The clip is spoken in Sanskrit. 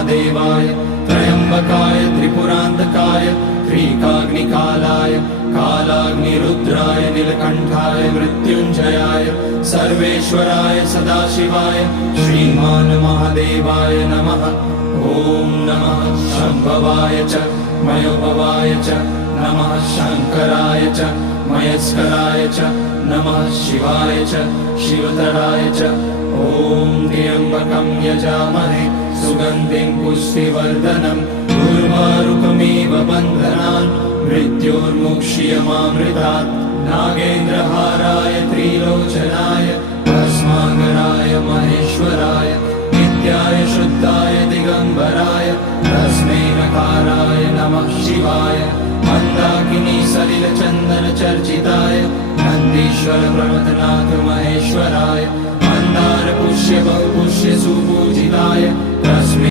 महादेवाय त्र्यंबकाय त्रिपुरांतकाय त्रिकाग्निकालाय कालाग्निरुद्राय नीलकंठाय मृत्युंजयाय सर्वेश्वराय सदाशिवाय श्रीमान महादेवाय नमः। ओम नमः शंभवाय च मयोभवाय च नमः शंकराय च मयस्कराय च नमः शिवाय च शिवतराय च। ओम त्र्यंबकं यजामहे सुगंधिं पुष्टिवर्धनम् उर्वारुकमिव बन्धनान् मृत्योर्मुक्ष्यमामृतात्। नागेन्द्रहाराय त्रिलोचनाय भस्मांगराय महेश्वराय नित्याय शुद्धाय दिगंबराय तस्मै नकाराय नमः शिवाय। मंदाकिनी सलिल चंदन चर्चिताय नंदीश्वर प्रमथनाथ महेश्वराय मंदार पुष्य बहुपुष्य सुपूजिताय